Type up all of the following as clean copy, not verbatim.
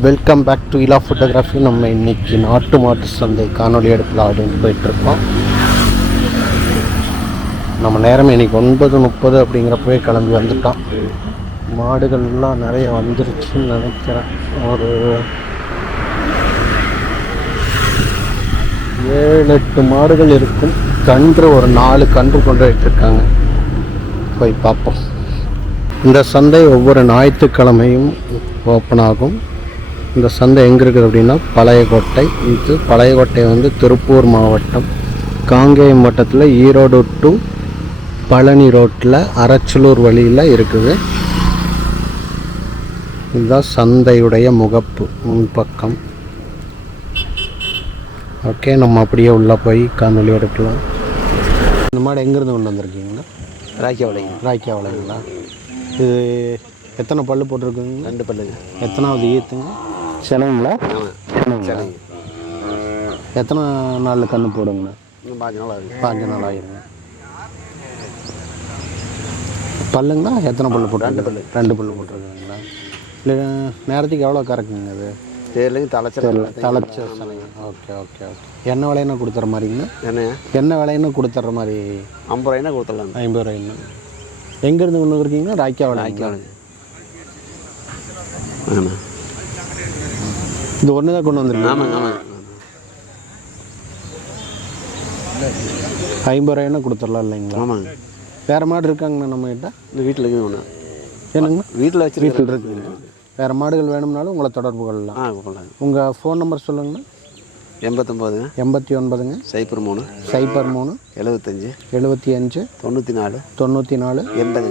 Welcome back to Ila photography. நம்ம இன்றைக்கி நாட்டு மாட்டு சந்தை காணொலி எடுக்கலாம் அப்படின்னு போயிட்டுருக்கோம். நம்ம நேரம் இன்றைக்கி 9:30 அப்படிங்கிறப்பவே கிளம்பி வந்துட்டோம். மாடுகள்லாம் நிறைய வந்துருச்சுன்னு நினைக்கிறேன். ஒரு 7-8 மாடுகள் இருக்கும். கன்று ஒரு 4 கன்று கொண்டு போயிட்டுருக்காங்க. போய் பார்ப்போம். இந்த சந்தை ஒவ்வொரு ஞாயிற்றுக்கிழமையும் ஓப்பன் ஆகும். இந்த சந்தை எங்கே இருக்குது அப்படின்னா பழையக்கோட்டை. இது பழையக்கோட்டை வந்து திருப்பூர் மாவட்டம், காங்கேயம் வட்டத்தில் ஈரோடு டு பழனி ரோட்டில் அரச்சலூர் வழியில் இருக்குது. இதுதான் சந்தையுடைய முகப்பு முன்பக்கம். ஓகே, நம்ம அப்படியே உள்ளே போய் காணொலி எடுக்கலாம். இந்த மாடு எங்கேருந்து கொண்டு வந்திருக்கீங்களா? ராய்க்காவளைங்களா? இது எத்தனை பல்லு போட்டிருக்குங்க? 2 பல்லு. எத்தனாவது ஈத்துங்க? செலவுங்களா? எத்தனை நாளில் கன்று போடுங்கண்ணா? 5 நாள் ஆகுது. 5 நாள் ஆகிருங்க. பல்லுங்களா? எத்தனை பல்லு போட்டு? 2 பல்லு. 2 பல்லு போட்டிருக்குங்களா? இல்லை நேரத்துக்கு எவ்வளோ கறக்குங்க அது? தேர்லேயும் தலைச்ச சனைங்க. Okay okay okay. என்ன விலைன்னு கொடுத்துற மாதிரிங்கண்ணா? என்ன விலைன்னு கொடுத்துட்ற மாதிரி? 50 ரூபாய்னா கொடுத்துடலாம். 50 ரூபாய்ண்ணா. எங்கேருந்து கொண்டு வந்துருக்கீங்கன்னா? ராய்க்காவளை. ஆமாம், இது ஒன்று தான் கொண்டு வந்துருக்கீங்க? ஆமாங்க ஆமாங்க. 50 ரூபாய்னா கொடுத்துடலாம் இல்லைங்களா? ஆமாங்க. வேறு மாடு இருக்காங்கண்ணா நம்மகிட்ட? இந்த வீட்டில் இருக்குது ஒன்று. என்னங்கண்ணா? வீட்டில் இருக்குதுங்க. வேறு மாடுகள் வேணும்னாலும் உங்களை தொடர்பு கொள்ளலாம். கொள்ளலாம். உங்கள் ஃபோன் நம்பர் சொல்லுங்கண்ணா. 89 89ங்க 03 03 75 75 94 94 80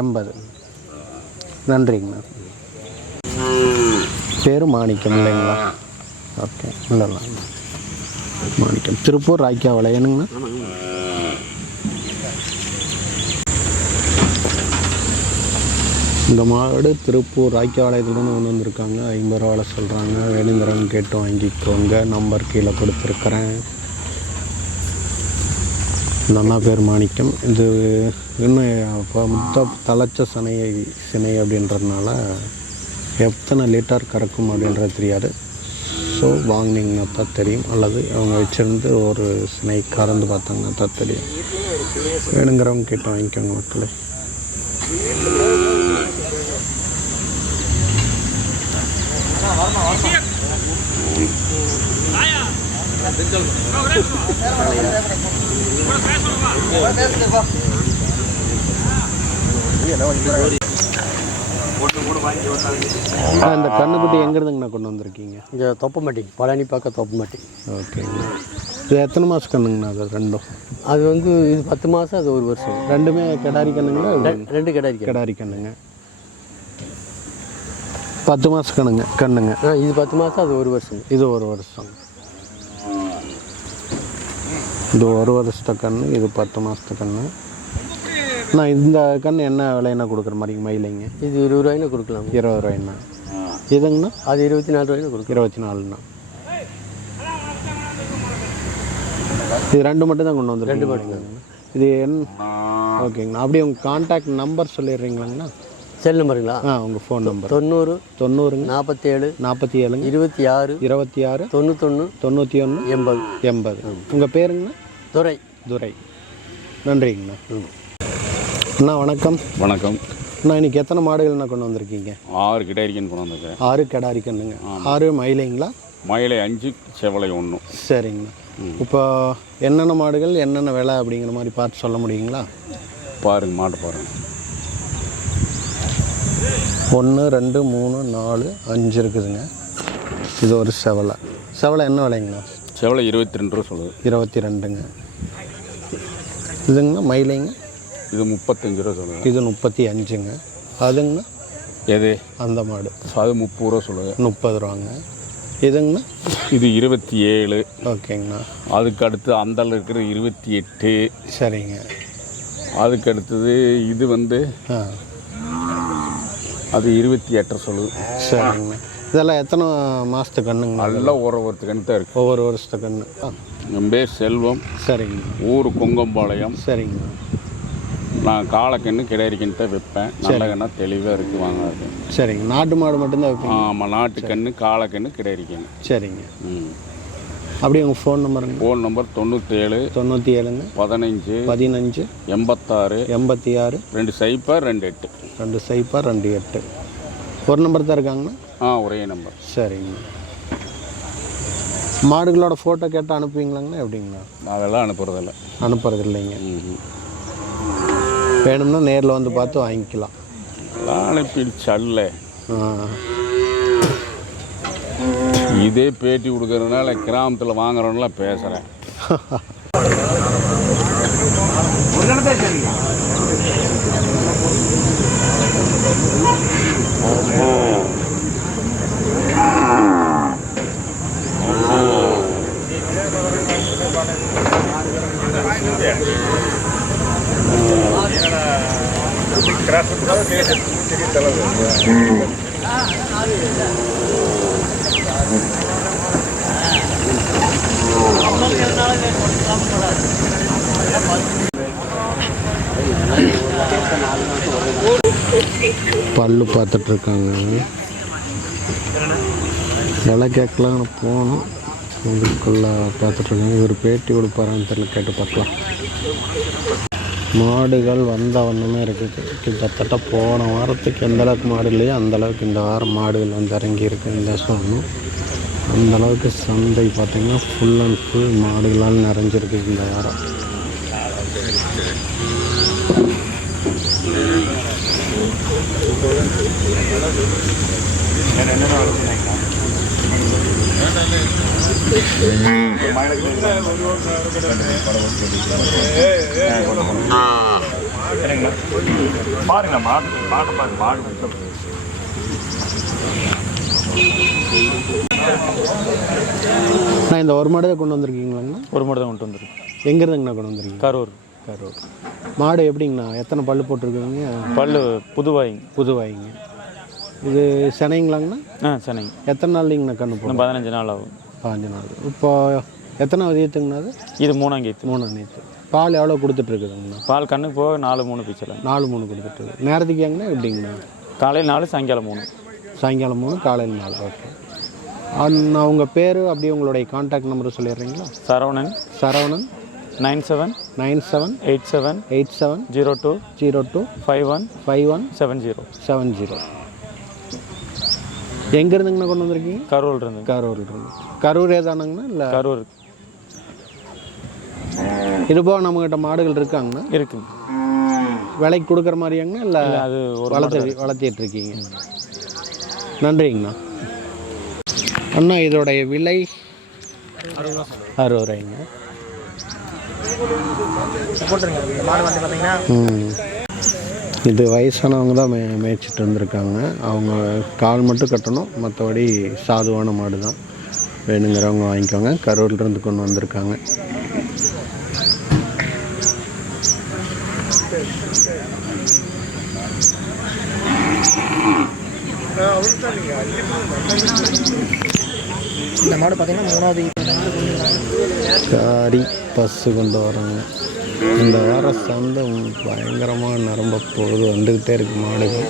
80. நன்றிங்கண்ணா. பேர் மாணிக்கம் இல்லைங்களா? ஓகே, இல்லைங்களா? மாணிக்கம், திருப்பூர் ராய்க்காவளை. என்னங்கண்ணா? இந்த மாடு திருப்பூர் ராய்க்காவளையத்துலேருந்து கொண்டு வந்திருக்காங்க. 50 ரூபாவில் சொல்கிறாங்க. வேணுங்கிறவங்க கேட்டு வாங்கிக்கோங்க. நம்பர் கீழே கொடுத்துருக்குறேன். இந்த அண்ணா பேர் மாணிக்கம். இது இன்னும் இப்போ தலைச்ச சினை அப்படின்றதுனால எத்தனை லிட்டர் கறக்கும் அப்படின்றது தெரியாது. ஸோ வாங்கினீங்கன்னா தான் தெரியும், அல்லது அவங்க வச்சுருந்து ஒரு சினை கறந்து பார்த்தாங்கன்னா தான் தெரியும். வேணுங்கிறவங்க கேட்டு வாங்கிக்கோங்க மக்களே. இந்த கண்ணுக்குட்டி எங்கேருந்துங்கண்ணா கொண்டு வந்திருக்கீங்க? இங்கே தொப்பமாட்டி, பழனி பக்கம் தொப்பமாட்டி. ஓகேங்க. இது எத்தனை மாதம் கண்ணுங்கண்ணா? அது ரெண்டும்? அது வந்து இது 10 மாதம், அது 1 வருஷம். ரெண்டுமே கிடாரி கண்ணுங்களா? 2 கிடாரி கண்ணுங்க. 10 மாதம் கண்ணுங்க. இது 10 மாதம், அது 1 வருஷம். இது 1 வருஷம். இது 1 வருஷத்த கன்று, இது 10 மாதத்து கன்று. நான் இந்த கன்று என்ன விலைன்னா கொடுக்குற மாதிரிங்க? மயிலைங்க இது 20 ரூபாய்னா கொடுக்கலாம். 20 ரூபாய்ண்ணா. இதுங்கண்ணா? அது 24 ரூபாய்னா கொடுக்கும். 24ண்ணா. இது 2 மட்டும் தான் கொண்டு வந்துருக்கு? 2 மட்டும். இது ஓகேங்கண்ணா. அப்படியே உங்கள் கான்டாக்ட் நம்பர் சொல்லிடுறீங்களாங்கண்ணா? செல் நம்பருங்களா? உங்கள் ஃபோன் நம்பர். 90 47 26 26 91 91 80. உங்கள் பேருங்கண்ணா? துரை. நன்றிங்கண்ணா. அண்ணா வணக்கம். வணக்கம். அண்ணா இன்னைக்கு எத்தனை மாடுகள்ண்ணா கொண்டு வந்திருக்கீங்க? 6 கிடாரிக்கன் கொண்டு வந்திருக்கேன். 6 கிடாரி கண்ணுங்க. 6 மயிலைங்களா? மயிலை 5, செவலை 1. சரிங்கண்ணா. இப்போ என்னென்ன மாடுகள் என்னென்ன விலை அப்படிங்கிற மாதிரி பார்த்து சொல்ல முடியுங்களா? பாருங்க, மாடு பாருங்க. 1 2 3 4 5 இருக்குதுங்க. இது ஒரு செவலை என்ன விலைங்கண்ணா? செவலை 22 ரூபா சொல்லுது. 22ங்க. இதுங்கண்ணா மயிலைங்க? இது 35 ரூபா சொல்லுது. இது 35ங்க. அதுங்கண்ணா? எது? அந்த மாடு அது 30 ரூபா சொல்லுது. 30 ரூபாங்க. இதுங்கண்ணா? இது 27. ஓகேங்கண்ணா. அதுக்கு அடுத்து அந்தல இருக்கிற 28. சரிங்க. அதுக்கு அடுத்தது இது வந்து அது 28 சொல்லுது. சரிங்கண்ணா. இதெல்லாம் எத்தனை மாதத்து கண்ணுங்கண்ணா? எல்லாம் ஒவ்வொரு கண்ணு தான் இருக்குது. ஒவ்வொரு வருஷத்து கண்ணு. என் பேர் செல்வம். சரிங்க. ஊர் கொங்கம்பாளையம். சரிங்கண்ணா. நான் காளைக்கன்று கிடாரிக்கன்று தான் வைப்பேன். நல்ல கண்ணா தெளிவாக இருக்குது வாங்காது. சரிங்க. நாட்டு மாடு மட்டும்தான் வைப்பீங்க? ஆமாம், நாட்டுக்கன்று, காளைக்கன்று, கிடாரிக்கன்று. சரிங்க. ம். அப்படியே உங்கள் ஃபோன் நம்பருங்க? Phone number 97 97 15 15 86 86 2028 2028. ஒரு நம்பர் தான் இருக்காங்கண்ணா? ஒரே நம்பர். சரிங்க. மாடுகளோட ஃபோட்டோ கேட்டால் அனுப்புவீங்களாங்கண்ணா? எப்படிங்கண்ணா? அதெல்லாம் அனுப்புறதில்ல. அனுப்புறது இல்லைங்க. வேணும்னா நேரில் வந்து பார்த்து வாங்கிக்கலாம். அனுப்பிடுச்சல்ல. இதே பேட்டி கொடுக்கறதுனால கிராமத்தில் வாங்குறவங்களாம் பேசுகிறேன். பல்லு பார்த்துட்ருக்காங்க. விலை கேட்கலாம் போகணும். இதுக்குள்ளே பார்த்துட்ருக்காங்க. இவர் பேட்டி கொடுப்பாரான்னு தெரியல, கேட்டு பார்க்கலாம். மாடுகள் வந்த வண்ணமே இருக்குது. கிட்டத்தட்ட போன வாரத்துக்கு எந்த அளவுக்கு மாடு இல்லையோ அந்தளவுக்கு இந்த வாரம் மாடுகள் வந்து இறங்கி இருக்குன்னு தான் சொல்லணும். அந்தளவுக்கு சந்தை பார்த்திங்கன்னா ஃபுல் அண்ட் ஃபுல் மாடுகளால் நிறைஞ்சிருக்கு இந்த வாரம். பாருங்க மாடு பாருங்க. நான் இந்த ஒரு மாடு தான் கொண்டு வந்திருக்கீங்களாங்கண்ணா? ஒரு மாடு தான் கொண்டு வந்துருக்கு. எங்கேருந்துங்கண்ணா கொண்டு வந்திருக்கீங்க? கரூர். மாடு எப்படிங்கண்ணா? எத்தனை பல்லு போட்டிருக்கீங்க? பல்லு புதுவாயிங்க. இது சென்னைங்களாங்கண்ணா? சென்னைங்க. எத்தனை நாள்லிங்கண்ணா கண்ணு போடும்? 15 நாள் ஆகும். 15 நாள். இப்போ எத்தனை வதியத்துங்கண்ணா? அது இது 3ஆம் கேத்து. 3ஆம் நேற்று. பால் எவ்வளோ கொடுத்துட்ருக்குதுங்கண்ணா? பால் கண்ணுக்கு போக 4-3 பீச்சலாம். 4-3 கொடுத்துட்ருக்கு. நேரத்துக்கு ஏங்கண்ணா எப்படிங்கண்ணா? காலையில் 4, சாயங்காலம் 3. சாயங்காலம் 3, காலையில் 4. ஓகே. நான் உங்கள் பேர் அப்படியே உங்களுடைய கான்டாக்ட் நம்பர் சொல்லிடுறீங்களா? சரவணன் 97 87 02 51 70. எங்கேருந்துங்கண்ணா கொண்டு வந்திருக்கீங்க? கரூர்லேருந்து. கரூர் ஏதானாங்கண்ணா? இல்லை கரூர். இது போக நம்மகிட்ட மாடுகள் இருக்காங்கண்ணா? இருக்குங்க. விலைக்கு கொடுக்குற மாதிரியாங்கண்ணா? இல்லை அது வளர்த்திட்டு இருக்கீங்க? நன்றிங்கண்ணா. அண்ணா இதோடைய விலை 60 ரூபாய்ங்க. இது வயசானவங்க தான் மேய்ச்சிட்டு வந்திருக்காங்க. அவங்க கால் மட்டும் கட்டணும், மற்றபடி சாதுவான மாடு தான். வேணுங்கிறவங்க வாங்கிக்கோங்க. கரூர்லேருந்து கொண்டு வந்திருக்காங்க. இந்த மாடு பார்த்தீங்கன்னா 3வது சாரி பஸ்ஸு கொண்டு வராங்க. இந்த வார சந்தை பயங்கரமாக நிரம்ப போகுது. வந்துக்கிட்டே இருக்கு மாடுகள்.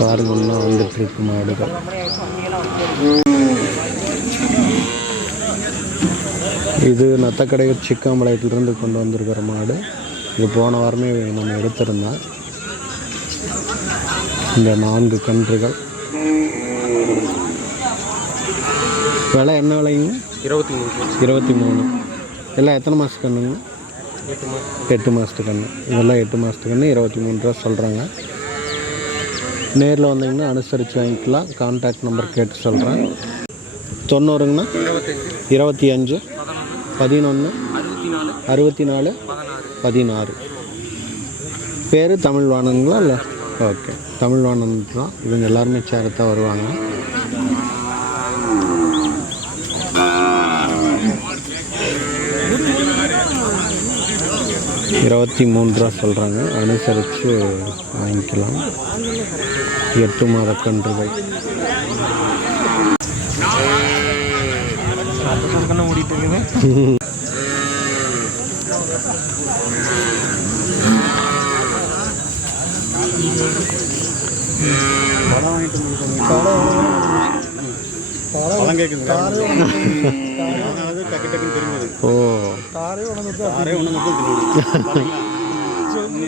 பாருங்கன்னா வந்துட்டுருக்கு மாடுகள். இது நத்தக்கடையூர் சிக்காம்பாளையத்திலிருந்து கொண்டு வந்திருக்கிற மாடு. இது போன வாரமே நம்ம எடுத்திருந்தோம். இந்த 4 கன்றுகள். விலை என்ன விலைங்க? 23. எல்லாம் எத்தனை மாதத்து கன்றுங்க? 8 மாதத்து கன்று. இதெல்லாம் 8 மாதத்து கன்று 23 ரூபா சொல்கிறாங்க. நேரில் வந்தீங்கன்னா அனுசரித்து வாங்கிக்கலாம். கான்டாக்ட் நம்பர் கேட்டு சொல்கிறேன். 90ங்கண்ணா 25 11 64 16. பேர் தமிழ்வாணனுங்களா? இல்லை, ஓகே, தமிழ்வாணன் தான். இவங்க எல்லாருமே சேரத்தான் வருவாங்க. $23 சொல்கிறாங்க. அனுசரித்து வாங்கிக்கலாம். 8 மாத கன்றுகள். ஓடிட்டு இருக்குது. பழம் கேட்குது டக்கு டக்குன்னு தெரிஞ்சது. ஓ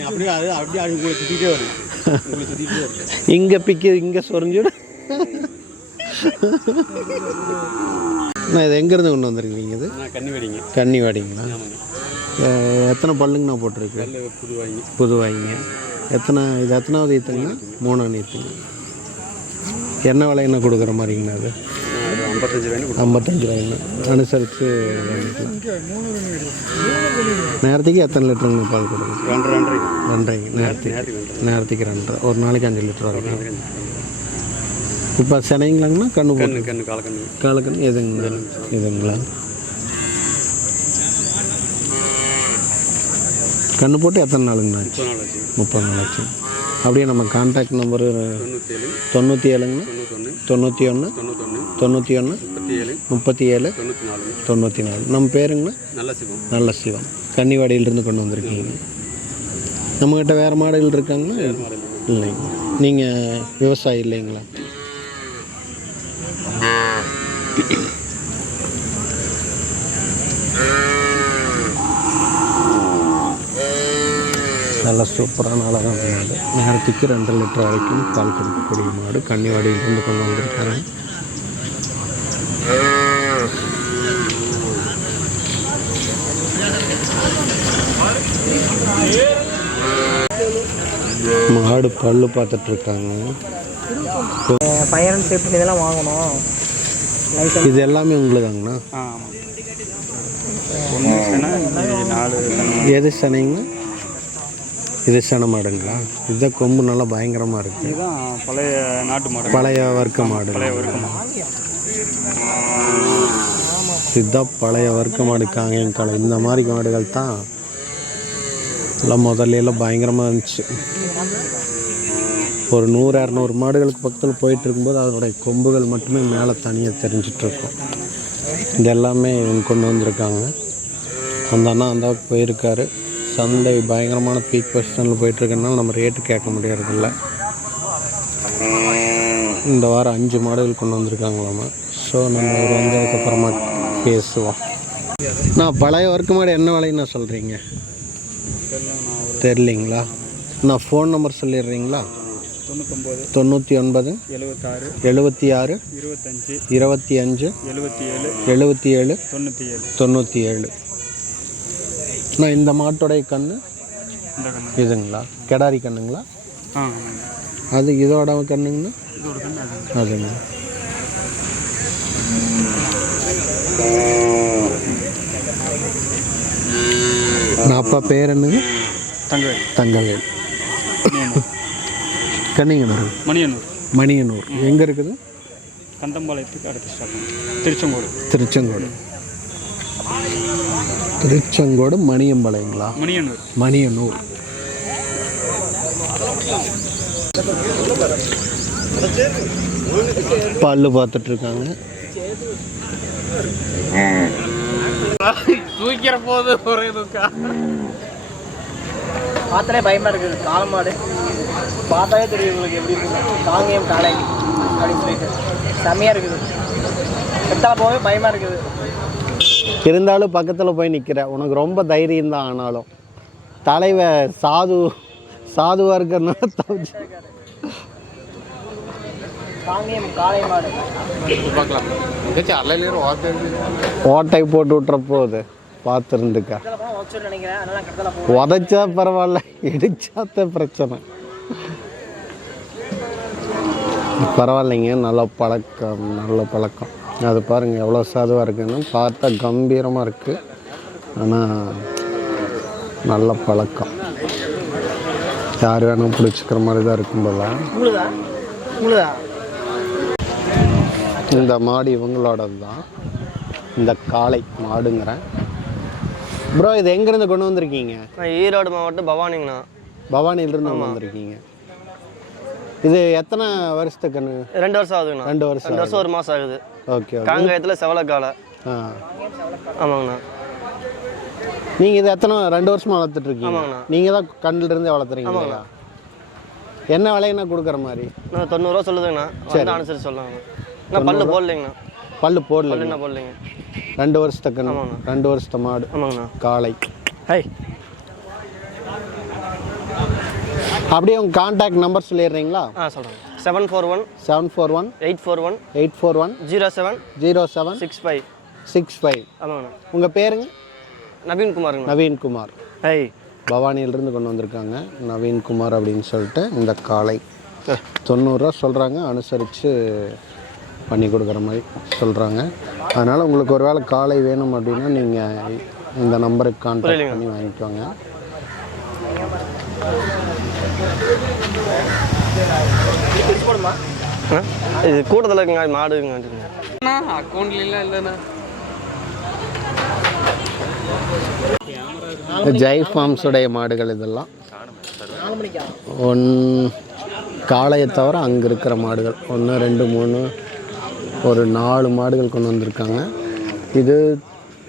அப்படியே அது அப்படியே உங்களை சுற்றிட்டே வரும். உங்களை சுற்றிட்டே வரும். இங்கே பிக்க இங்கே சொரிஞ்சுடு. நான் இது எங்கேருந்து கொண்டு வந்திருக்கீங்க? இது நான் கன்னிவாடிங்க. கன்னிவாடிங்களா? எத்தனை பல்லுங்கண்ணா போட்டிருக்கு? புதுவாங்க. புதுவாங்க. எத்தனை இது எத்தனாவது ஈத்துங்கண்ணா? 3ஆம் ஈத்துங்க. என்ன விலைங்கண்ணா கொடுக்குற மாதிரிங்கண்ணா? அது 55 ரூபாய்ங்கண்ணா. அனுசரித்து நேரத்துக்கு எத்தனை லிட்டருங்க பால் கொடுக்குது? 2.5. நேரத்துக்கு 2. ஒரு நாளைக்கு 5 லிட்டர் வரைக்கும். இப்போ சென்னைங்களாங்கண்ணா? கண்ணு காலக்கண்ணு எதுங்களா? கண்ணு போட்டு எத்தனை நாளுங்கண்ணா? 30 நாள் ஆச்சு. அப்படியே நம்ம கான்டாக்ட் நம்பரு 97ங்கண்ணா 91 37 94. நம்ம பேருங்கண்ணா? நல்ல சிவம். கன்னிவாடியிலிருந்து கொண்டு வந்திருக்கீங்க. நம்மக்கிட்ட வேறு மாடுகள் இருக்காங்களா? இல்லைங்க. நீங்கள் விவசாயி இல்லைங்களா? நல்ல சூப்பரான அழகான மாடு. நேரத்துக்கு 2 லிட்டர் வரைக்கும் பால் கொடுக்கக்கூடிய மாடு. கன்னிவாடியிலிருந்து கொண்டு வந்திருக்காங்க. மாடு பல்லு பார்த்துட்ருக்காங்க. பையன் சேஃப்டி இதெல்லாம் வாங்கணும். இது எல்லாமே உங்களுதாங்கண்ணா? எது சனைங்கண்ணா? இது சனை மாடுங்களா? இதுதான் கொம்பு நல்லா பயங்கரமாக இருக்குது. பழைய நாட்டு மாடு. பழைய வர்க்க மாடு. இதுதான் பழைய வர்க்க மாடு. காங்கேயங்காலம் இந்த மாதிரி மாடுகள் தான் எல்லாம் முதல்ல பயங்கரமாக இருந்துச்சு. ஒரு 100-200 மாடுகளுக்கு பக்கத்தில் போயிட்டு இருக்கும்போது அதனுடைய கொம்புகள் மட்டுமே மேலே தனியாக தெரிஞ்சிட்ருக்கும். இது எல்லாமே இவங்க கொண்டு வந்திருக்காங்க. அந்த அண்ணா அந்த போயிருக்காரு. சந்தை பயங்கரமான பீக் பொசிஷனில் போயிட்டுருக்கனால நம்ம ரேட்டு கேட்க முடியறதில்ல. இந்த வாரம் 5 மாடுகள் கொண்டு வந்திருக்காங்களாமா. ஸோ நம்ம ஒரு வந்ததுக்கப்புறமா பேசுவோம். நான் பழைய வர்க்க மாடு என்ன விலைன்னு நான் சொல்கிறீங்க? தெரிலிங்களா? நான் ஃபோன் நம்பர் சொல்லிடுறீங்களா? 99 76 25 77 97. நான் இந்த மாட்டோடைய கண்ணு இதுங்களா? கெடாரி கண்ணுங்களா? அது இதோட கண்ணுங்கண்ணா? அதுங்க. நான் அப்பா பேர் என்னங்க? தங்கவேல். கன்னிங்கண்ணூர். மணியனூர் எங்கே இருக்குது? கந்தம்பாளையத்துக்கு அடுத்த ஸ்டாப் திருச்செங்கோடு மணியம்பாளையங்களா? மணியனூர். பல்லு பார்த்துட்ருக்காங்க. தூக்கிற போது ஒரே துக்கா. பார்த்தாலே பயமாக இருக்குது. காலமாடு பார்த்தாலே தெரியும் உங்களுக்கு எப்படி இருக்குது. காங்கேயம் காளை அப்படின்னு சொல்லிட்டு செம்மையாக இருக்குது. எத்தனை போகவே பயமாக இருக்குது. இருந்தாலும் பக்கத்தில் போய் நிற்கிற உனக்கு ரொம்ப தைரியம் தான். ஆனாலும் தலைவன் சாதுவாக இருக்கிறனால தவிச்சு காங்கேயம் காளை மாடு ஓட்டை போட்டு விட்டுற போகுது. பார்த்துருந்துக்கா. உதைச்சா பரவாயில்ல, இடிச்சாத்த பிரச்சனை. பரவாயில்லைங்க. நல்ல பழக்கம். அது பாருங்கள் எவ்வளோ சாதுவாக இருக்குன்னு. பார்த்தா கம்பீரமாக இருக்குது. ஆனால் நல்ல பழக்கம். யார் வேணும் பிடிச்சிக்கிற மாதிரி தான் இருக்கும்போது. இந்த மாடு இவங்களோடது தான். இந்த காளை மாடுங்கிறேன். ப்ரோ இது எங்கேருந்து கொண்டு வந்திருக்கீங்க? ஈரோடு மாவட்டம் பவானிங்கண்ணா. பவானியிலிருந்து வந்திருக்கீங்க. இது எத்தனை வருஷத்துக்குன்னு? 2 வருஷம் ஆகுதுங்கண்ணா. 2 வருஷம் 1 மாதம் ஆகுது. ஓகே. காங்கயத்தில் செவலக்காலை. ஆமாங்கண்ணா. நீங்கள் இது எத்தனை 2 வருஷமாக வளர்த்துட்டு இருக்கீங்க? ஆமாங்கண்ணா. நீங்கள் தான் கண்ணிலிருந்தே வளர்த்துறீங்களா? ஆமாங்கண்ணா. என்ன விலைன்னா கொடுக்குற மாதிரி? நான் 90 ரூபா சொல்லுதுங்கண்ணா. வந்து அனுசரிச்சு சொல்லலாங்கண்ணா. நான் பல்லு போடலைங்கண்ணா. பல்லு போடல. என்ன போடலைங்க. 2 வருஷத்துக்கு. ஆமாங்கண்ணா. 2 வருஷத்து மாடு. ஆமாங்கண்ணா. காளை. ஹை. அப்படியே உங்கள் கான்டாக்ட் நம்பர் சொல்லிடுறீங்களா? சொல்கிறேன். 741 741 841 841 07 07 65 65. ஆமாங்கண்ணா. உங்கள் பேருங்க? நவீன்குமாருங்கண்ணா. நவீன்குமார். ஹை. பவானியிலிருந்து கொண்டு வந்திருக்காங்க நவீன்குமார் அப்படின்னு சொல்லிட்டு. இந்த காளை 90 ரூபா சொல்கிறாங்க, அனுசரித்து பண்ணி கொடுக்குற மாதிரி சொல்கிறாங்க. அதனால் உங்களுக்கு ஒரு வேளை காளை வேணும் அப்படின்னா நீங்கள் இந்த நம்பருக்கு கான்டாக்ட் பண்ணி வாங்கிக்குவாங்க. இது கூட்டத்தில் இருக்குங்க மாடுங்க. அக்கௌண்ட்லாம் இல்லைண்ணா. ஜெய் ஃபார்ம்ஸுடைய மாடுகள் இதெல்லாம். காளையை தவிர அங்கே இருக்கிற மாடுகள் 1 2 3 ஒரு 4 மாடுகள் கொண்டு வந்திருக்காங்க. இது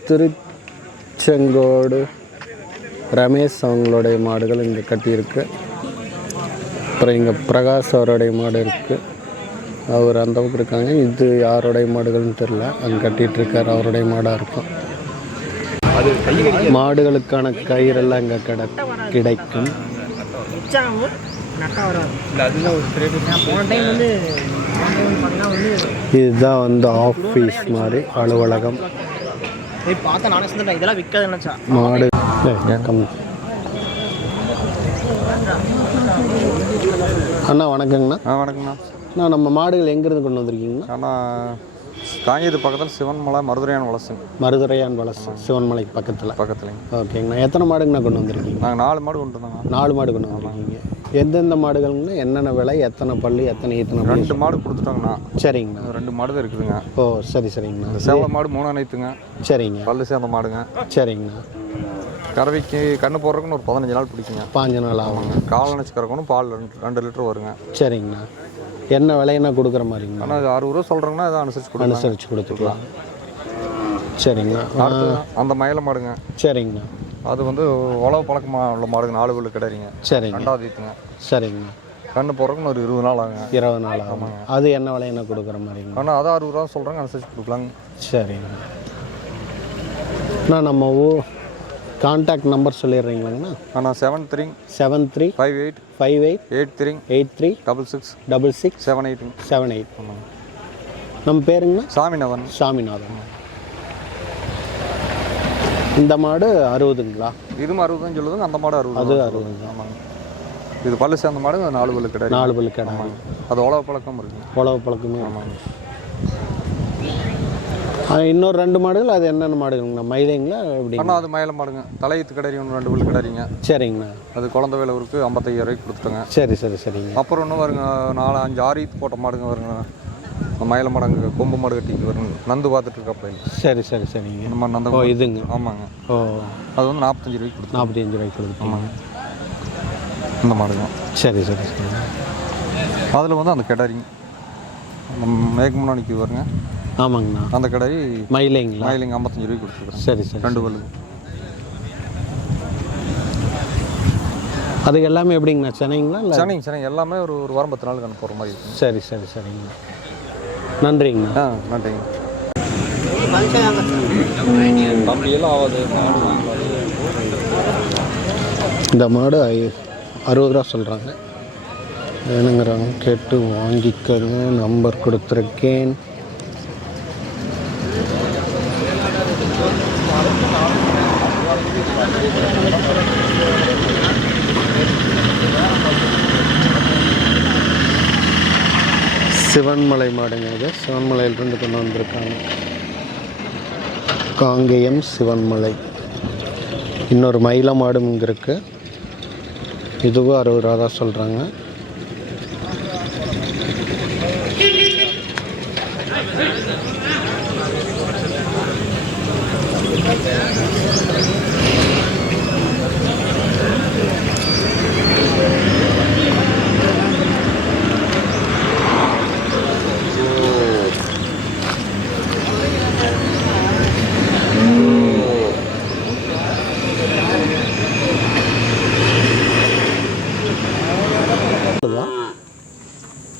திருச்செங்கோடு ரமேஷ் அவங்களுடைய மாடுகள் இங்கே கட்டியிருக்கு. அப்புறம் இங்கே பிரகாஷ் அவருடைய மாடு இருக்குது, அவர் அந்த பக்கம் இருக்காங்க. இது யாருடைய மாடுகள்னு தெரில, அங்கே கட்டிகிட்ருக்கார், அவருடைய மாடாக இருக்கும். மாடுகளுக்கான கயிறெல்லாம் இங்கே கிடைக்கும். இதுதான் வந்து ஆஃபீஸ் மாதிரி அலுவலகம். மாடு அண்ணா வணக்கங்கண்ணா. வணக்கங்கண்ணா. அண்ணா நம்ம மாடுகள் எங்கேருந்து கொண்டு வந்திருக்கீங்கண்ணா? ஆனால் காங்கேயத்து பக்கத்தில் சிவன்மலை மருதுரையான் வலசுங்க. மருதுரையான் வலசு சிவன்மலை பக்கத்துலைங்க. ஓகேங்கண்ணா. எத்தனை மாடுங்கண்ணா கொண்டு வந்திருக்கீங்க? நாங்கள் 4 மாடு கொண்டு வந்தோங்க. 4 மாடு கொண்டு வந்திருக்கீங்க. எந்தெந்த மாடுகள்னா என்னென்ன விலை, எத்தனை பல்லு, எத்தனை ஈத்தனை? 2 மாடு கொடுத்துட்டோங்கண்ணா. சரிங்கண்ணா. 2 மாடு தான் இருக்குதுங்க. ஓ சரிங்கண்ணா. சேவ மாடு 3 அனைத்துங்க. சரிங்க. பல்லு சேர்ந்த மாடுங்க. சரிங்கண்ணா. கறவைக்கு கண்ணு போடுறதுக்குன்னு ஒரு 15 நாள் பிடிக்குங்க. 15 நாள் ஆகுங்க. கால் அணைச்சி கறக்கணும். பால் 2 லிட்டர் வருங்க. சரிங்கண்ணா. என்ன விலைன்னா கொடுக்குற மாதிரிங்கண்ணா? ஆனால் அது 60 ரூபா சொல்கிறேங்கன்னா அதை அனுசரித்து கொடுத்துக்கலாம். சரிங்கண்ணா. அந்த மயில மாடுங்க. சரிங்கண்ணா. அது வந்து உழவு பழக்கமாக உள்ள மாடுங்க. 4 பல்லு கிடையாதுங்க. சரிங்க. 2வது ஈத்துங்க. சரிங்கண்ணா. கண்ணு போடுறதுக்குன்னு ஒரு 20 நாள் ஆகுங்க. 20 நாள் ஆகுங்க. அது என்ன விலைன்னா கொடுக்குற மாதிரிங்க? ஆனால் அதை 60 ரூபா சொல்கிறாங்க, அனுசரித்து கொடுக்கலாங்க. சரிங்க. அண்ணா நம்ம கான்டாக்ட் நம்பர் சொல்லிடுறீங்களாங்கண்ணா? ஆனால் 73 58 83 83 66 66 78 78. நம்ம பேருங்கண்ணா? சாமிநாதன். இந்த மாடு 60ங்களா? இதுவும் 60 தான் சொல்லுதுங்க. அந்த மாடு 60. அது 60. ஆமாங்க. இது பல்லு சேர்ந்த மாடு 4 பல்லு கிடையாது. 4 பல்லு கிடையாது. அது உழவு பழக்கம் இருக்குங்க. உழவு பழக்கமே. ஆமாங்க. இன்னொரு 2 மாடுகள் அது என்னென்ன மாடுங்கண்ணா? மயிலைங்களா எப்படி? ஆனால் அது மயில மாடுங்க. தலையத்து கிடறி 2 பல்லு கிடறிங்க. சரிங்கண்ணா. அது குழந்தை வேலை ஊருக்கு 55 ரூபாய்க்கு கொடுத்துட்டோங்க. சரிங்க. அப்புறம் இன்னும் வருங்க 4 5 6 ஈத்து போட்ட மாடுங்க வருங்க. மயில மாடு அங்கே கொம்பு மாடு கட்டிக்கு வருங்க. நந்து பார்த்துட்டு இருக்காப்ப. சரிங்க. இந்த மாதிரி நந்த. இதுங்க. ஆமாங்க. அது வந்து 45 ரூபாய்க்கு கொடுத்து. 45 ரூபாய்க்கு கொடுத்து. ஆமாங்க. இந்த மாடுங்க. சரி. அதில் வந்து அந்த கிடறிங்க அந்த மேற்குமுன்னாடிக்கு வருங்க. ஆமாங்கண்ணா. அந்த கிடரி மயிலைங்க 55 ரூபாய்க்கு கொடுத்துருக்கேன். சரி 2 பல்லு. அது எல்லாமே எப்படிங்கண்ணா? சென்னைங்களா? இல்லை சென்னை எல்லாமே ஒரு வாரம் 10 நாளுக்கு அனுப்புகிற மாதிரி இருக்கும். சரிங்கண்ணா. நன்றிங்கண்ணா. நன்றிங்க. இந்த மாடு 60 ரூபா சொல்கிறாங்க. வேணுங்கிறவங்க கேட்டு வாங்கிக்கோங்க. நம்பர் கொடுத்துருக்கேன். சிவன்மலை மாடுங்க. இது சிவன்மலையிலிருந்து கொண்டு வந்திருக்காங்க. காங்கேயம் சிவன்மலை. இன்னொரு மயில மாடும் இங்கே இருக்குது. இதுவும் 60 ரூபா தான் சொல்கிறாங்க.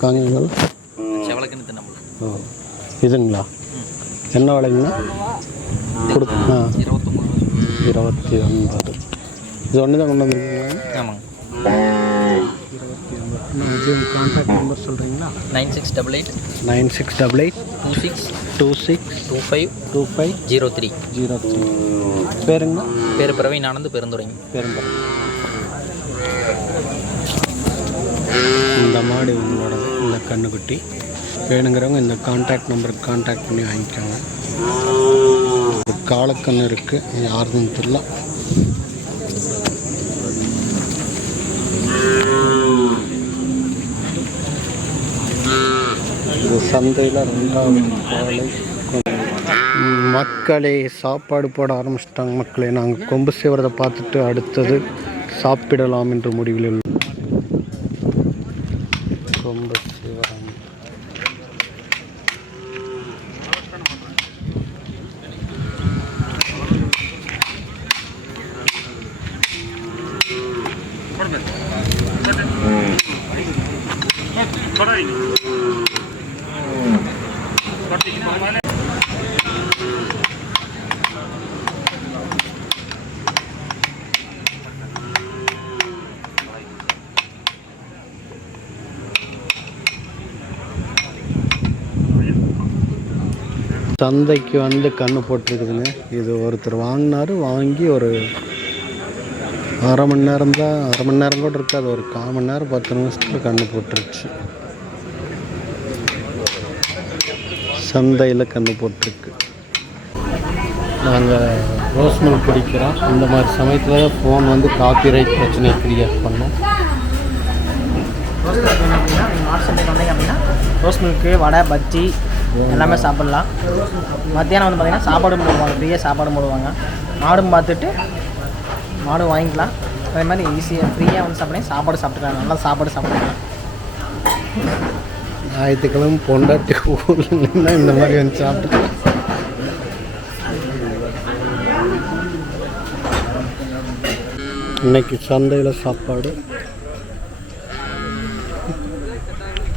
காங்கங்கள் செவலக்கணத்து நம்ம ஓ இதுங்களா என்ன விலைங்கண்ணா கொடுக்குண்ணா 29 இது ஒன்று தான் கொண்டு வந்துருக்கீங்களா? ஆமாங்க. 29 கான்டாக்ட் நம்பர் சொல்கிறீங்களா? 9688 9688 26 25 03 பேருங்கண்ணா? பேர் பிரவீன் ஆனந்த் பெருந்துறைங்க. பெருந்துறை. இந்த மாடு உங்களோடது, இந்த கண்ணுக்குட்டி வேணுங்கிறவங்க இந்த கான்டாக்ட் நம்பருக்கு கான்டாக்ட் பண்ணி வாங்கிக்கோங்க. ஒரு காலக்கண்ணு இருக்குது, யாருன்னு தெரியல. இது சந்தையில் 2வது காலை. மக்களே சாப்பாடு போட ஆரம்பிச்சிட்டாங்க. மக்களே நாங்கள் கொம்பு சேவரதை பார்த்துட்டு அடுத்தது சாப்பிடலாம் என்ற முடிவில் உள்ளோம். கொம்பு சேவரம் சந்தைக்கு வந்து கன்று போட்டிருக்குதுங்க. இது ஒருத்தர் வாங்கினார், வாங்கி ஒரு அரை மணி நேரம் கூட இருக்காது, ஒரு 1/4 மணி நேரம் 10 நிமிஷத்தில் கன்று போட்டுருச்சு. சந்தையில் கன்று போட்டிருக்கு. நாங்கள் ரோஸ் மில்க் குடிக்கிறோம். இந்த மாதிரி சமயத்தில் தான் ஃபோன் வந்து காப்பிரைட் பிரச்சனை கிரியேட் பண்ணோம். மாடு சந்தைக்கு வந்தீங்க அப்படின்னா ரோஸ் மில்க்கு, வடை, பஜ்ஜி எல்லாமே சாப்பிட்லாம். மத்தியானம் வந்து பார்த்திங்கன்னா சாப்பாடு போடுவாங்க, ஃப்ரீயாக சாப்பாடு போடுவாங்க. மாடும் பார்த்துட்டு மாடு வாங்கிக்கலாம். அதே மாதிரி ஈஸியாக ஃப்ரீயாக வந்து சாப்பாடு சாப்பிட்டுக்கலாம். நல்லா சாப்பாடு சாப்பிட்டுக்கலாம். ஞாயிற்றுக்கிழமை பொண்டாட்டி ஊரில் நின்னா இந்த மாதிரி வந்து சாப்பிட்டுக்கலாம். இன்னைக்கு சந்தையில் சாப்பாடு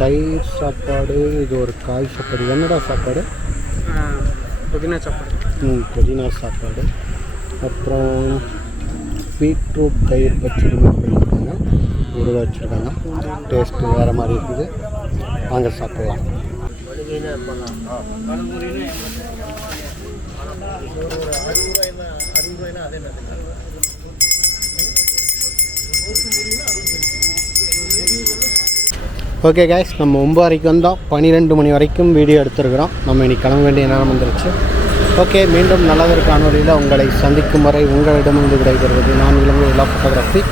தயிர் சாப்பாடு, இது ஒரு காய் சாப்பாடு. என்னடா சாப்பாடு? புதினா சாப்பாடு. புதினா சாப்பாடு. அப்புறம் பீட்ரூட் தயிர் பச்சடி பண்ணியிருக்காங்க, ஊறுக வச்சுருக்காங்க. டேஸ்ட்டு வேறு மாதிரி இருக்குது. வாங்க சாப்பிட்லாம். ஓகே கைஸ், நம்ம 9 வரைக்கும் வந்தோம். 12 மணி வரைக்கும் வீடியோ எடுத்துருக்குறோம். நம்ம இன்றைக்கி கிளம்ப வேண்டிய நேரம் வந்துருச்சு. ஓகே, மீண்டும் நல்லதொரு காணொலியில் உங்களை சந்திக்கும் வரை உங்களிடமிருந்து விடைபெறுவது நான் இலங்கை எல்லா ஃபோட்டோகிராஃபி.